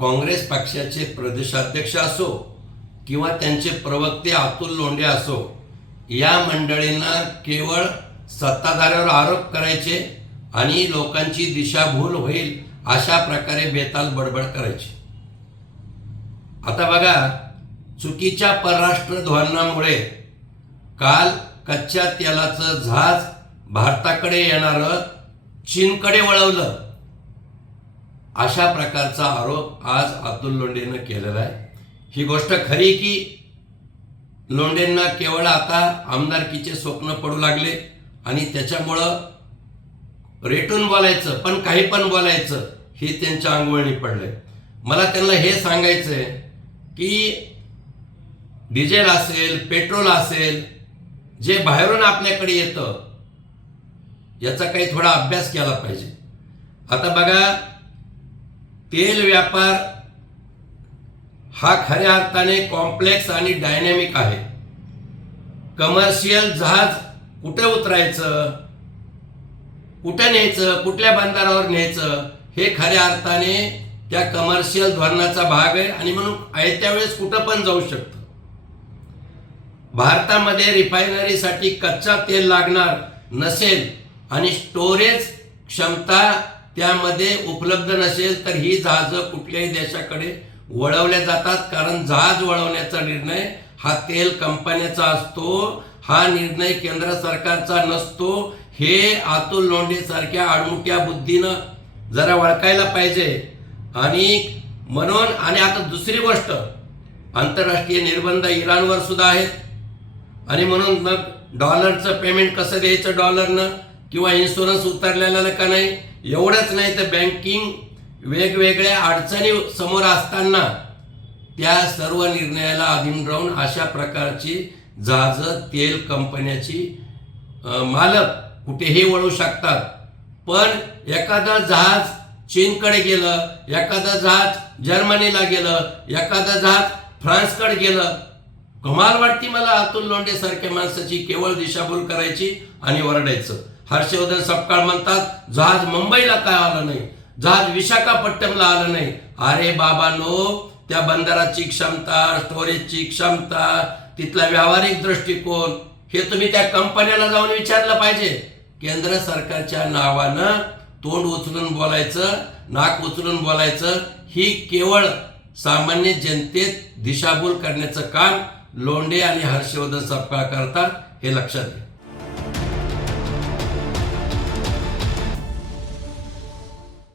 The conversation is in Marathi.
काँग्रेस पक्षाचे प्रदेशाध्यक्ष असो किंवा त्यांचे प्रवक्ते अतुल लोंढे असो, या मंडळींना केवळ सत्ताधाऱ्यावर आरोप करायचे आणि लोकांची दिशाभूल होईल अशा प्रकारे बेताल बडबड करायची. आता बघा, चुकीच्या परराष्ट्र धोरणामुळे काल कच्च्या तेलाचं जहाज भारताकडे येणारं चीनकडे वळवलं, अशा प्रकारचा आरोप आज अतुल लोंढेनं केलेला आहे. ही गोष्ट खरी की लोंढेंना केवळ आता आमदारकीचे स्वप्न पडू लागले आणि त्याच्यामुळं रेटून बोलायचं, पण काही पण बोलायचं हे त्यांच्या अंगवळणी पडलंय. मला त्यांना हे सांगायचं आहे की डिझेल असेल, पेट्रोल असेल, जे बाहेरून आपल्याकडे येतं याचा काही थोडा अभ्यास केला पाहिजे. आता बघा, तेल व्यापार हा खऱ्या अर्थाने कॉम्प्लेक्स आणि डायनॅमिक आहे. कमर्शियल जहाज कुठे उतरायचं, कुठे न्यायचं, कुठल्या बंदरावर न्यायचं हे खऱ्या अर्थाने त्या कमर्शियल धोरणाचा भाग आहे आणि म्हणून आयत्या वेळेस कुठं पण जाऊ शकतं. भारतामध्ये रिफायनरीसाठी कच्चा तेल लागणार नसेल आणि स्टोरेज क्षमता त्यामध्ये उपलब्ध नसेल तर ही जहाजं कुठल्याही देशाकडे वळवल्या जातात, कारण जहाज वळवण्याचा निर्णय हा तेल कंपन्याचा असतो, हा निर्णय केंद्र सरकारचा नसतो. हे अतुल लोंढे सारख्या आडमुठ्या बुद्धीनं जरा वळखायला पाहिजे. आणि म्हणून, आणि आता दुसरी गोष्ट, आंतरराष्ट्रीय निर्बंध इराणवर सुद्धा आहेत आणि म्हणून मग डॉलरचं पेमेंट कसं द्यायचं डॉलरनं, किंवा इन्शुरन्स उतरलेला का नाही, एवढंच नाही तर बँकिंग वेगवेगळ्या अडचणी समोर असताना त्या सर्व निर्णयाला अधीन राहून अशा प्रकारची जहाजं तेल कंपन्याची मालक कुठेही वळू शकतात. पण एखादं जहाज चीनकडे गेलं, एखादं जहाज जर्मनीला गेलं, एखादं जहाज फ्रान्सकडे गेलं, कमाल वाटती मला अतुल लोंढे सारख्या माणसाची केवळ दिशाभूल करायची आणि ओरडायचं. हर्षवर्धन सपकाळ म्हणतात जहाज मुंबईला काय आलं नाही, जहाज विशाखापट्टणमला आलं नाही. अरे बाबांनो, त्या बंदराची क्षमता, स्टोरेजची क्षमता, तिथला व्यावहारिक दृष्टिकोन हे तुम्ही त्या कंपन्याला जाऊन विचारलं पाहिजे. केंद्र सरकारच्या नावानं तोंड उचलून बोलायचं, नाक उचलून बोलायचं, ही केवळ सामान्य जनतेत दिशाभूल करण्याचं काम लोंढे आणि हर्षवर्धन सपकाळ करतात, हे लक्षात घ्या.